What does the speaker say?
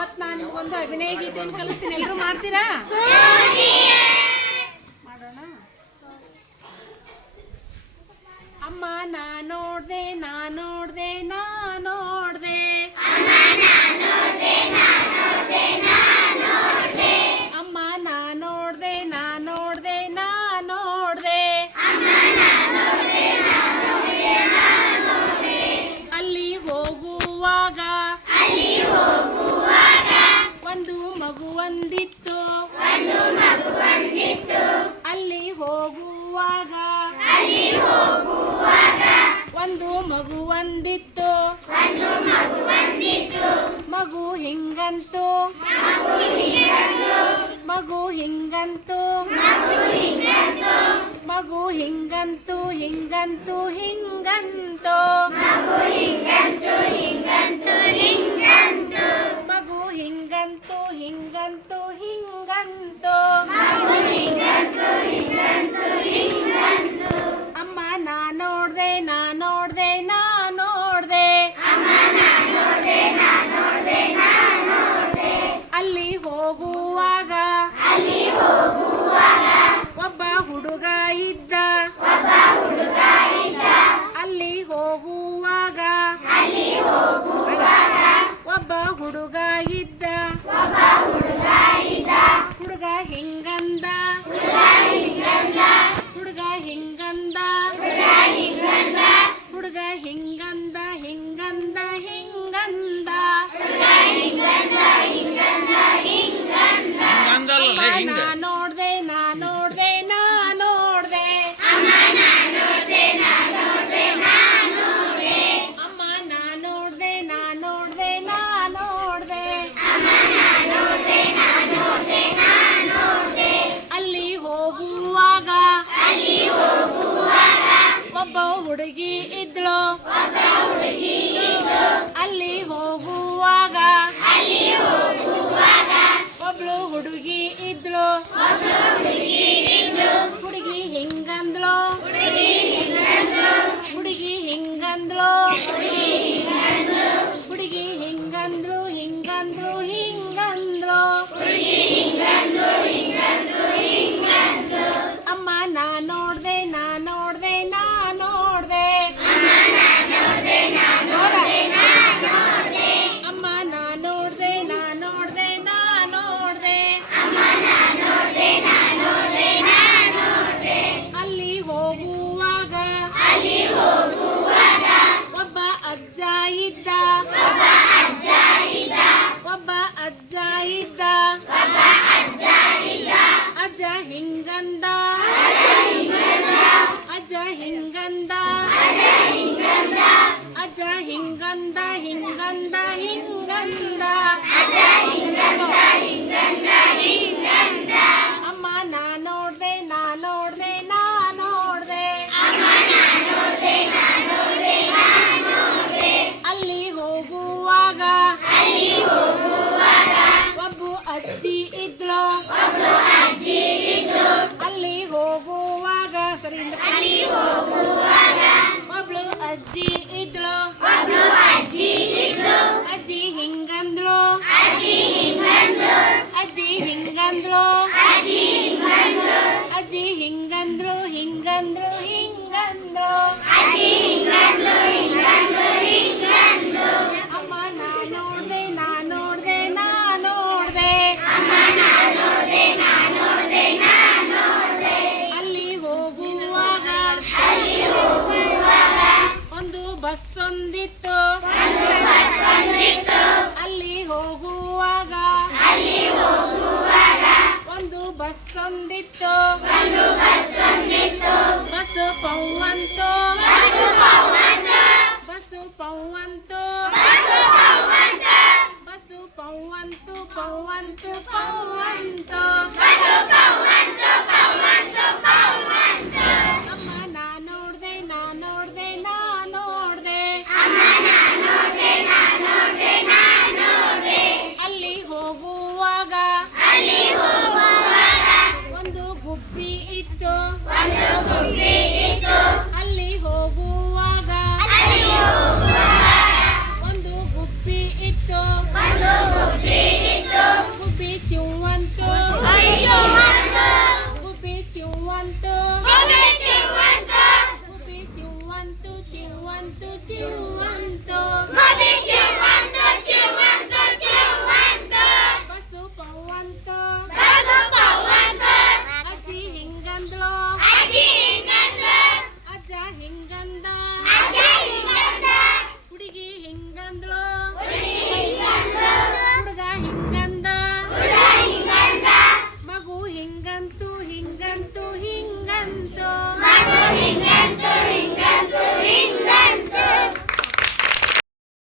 ಇವತ್ತು ನಾನು ನಿಮ್ಗೊಂದು ಅಭಿನಯ ಗೀತೆಯನ್ನು ಕಲಿಸ್ತೀನಿ. ಎಲ್ಲರೂ ಮಾಡ್ತೀರಾ? ಮಾಡೋಣ. ಅಮ್ಮ ನಾ ನೋಡ್ದೆ ನಾ ಮಗುವಂದಿತ್ತು ಅಲ್ಲಿ ಹೋಗುವಾಗ. ಒಂದು ಮಗು ಒಂದಿತ್ತು. ಮಗು ಹಿಂಗಂತು. ಮಗು ಹಿಂಗಂತು. ಮಗು ಹಿಂಗಂತು ಹಿಂಗಂತು ಹಿಂಗಂತು ಮಗು ಹಿಂಗಂತು ಹಿಂಗಂತು. ಹಿಂಗಂತು ಅಮ್ಮ, ನಾ ನೋಡ್ದೆ ನಾ ನೋಡ್ದೆ ನಾ ನೋಡ್ದೆ. ಅಲ್ಲಿ ಹೋಗುವಾಗ, ಒಬ್ಬ ಹುಡುಗ ಇದ್ದ. ಅಲ್ಲಿ ಹೋಗುವಾಗ ಒಬ್ಬ ಹುಡುಗ ಇದ್ದ ಹುಡುಗ ಹಿಂಗಂದ. ಹುಡುಗ ಹಿಂಗಂದ. ಹುಡುಗ ಹಿಂಗಂದ ಹಿಂಗಂದ ಹಿಂಗಂದ. ಹಂಗಂದಲ್ಲ ಒಬ್ಬ ಹುಡುಗಿ ಇದ್ಳು. ಅಲ್ಲಿ ಹೋಗುವಾಗ ಒಬ್ಳು ಹುಡುಗಿ ಇದ್ಳು. ಹುಡುಗಿ ಹಿಂಗಂದ್ಲು ಹುಡುಗಿ ಹಿಂಗಂದ್ಲು ಹುಡುಗಿ ಹಿಂಗಂದ್ಳು ಹುಡುಗಿ ಹಿಂಗಂದ್ಳು. ಹೋಗುವಾಗ ಸರಿ ಒಬ್ಳು ಅಜ್ಜಿ ಇದ್ಳು ಅಜ್ಜಿ ಹಿಂಗಂದ್ಳು ಅಜ್ಜಿ ಹಿಂಗಂದ್ಳು ಅಜ್ಜಿ ಹಿಂಗಂದ್ರು ಒಂದು ಬಸ್ ಒಂದಿತ್ತು ಅಲ್ಲಿ ಹೋಗುವಾಗ ಒಂದು ಬಸ್ ಒಂದಿತ್ತು ಬಸ್ ಪೌವಂತು ಬಸ್ಸು ಪೌವಂತು ಬಸ್ಸು ಪೌವಂತು ಪೌವಂತು ಪೌವಂತು ಕೊಬ್ರಿ ಇತ್ತು ಅಲ್ಲಿ ಹೋಗುವಾಗ ಒಂದು ಗುಬ್ಬಿ ಇತ್ತು ಗುಬ್ಬಿ ಚಿವಂತು ಗುಬ್ಬಿ ಚಿವಂತು ಗುಬ್ಬಿ ಚಿವಂತು ಚಿವಂತು ಚಿವು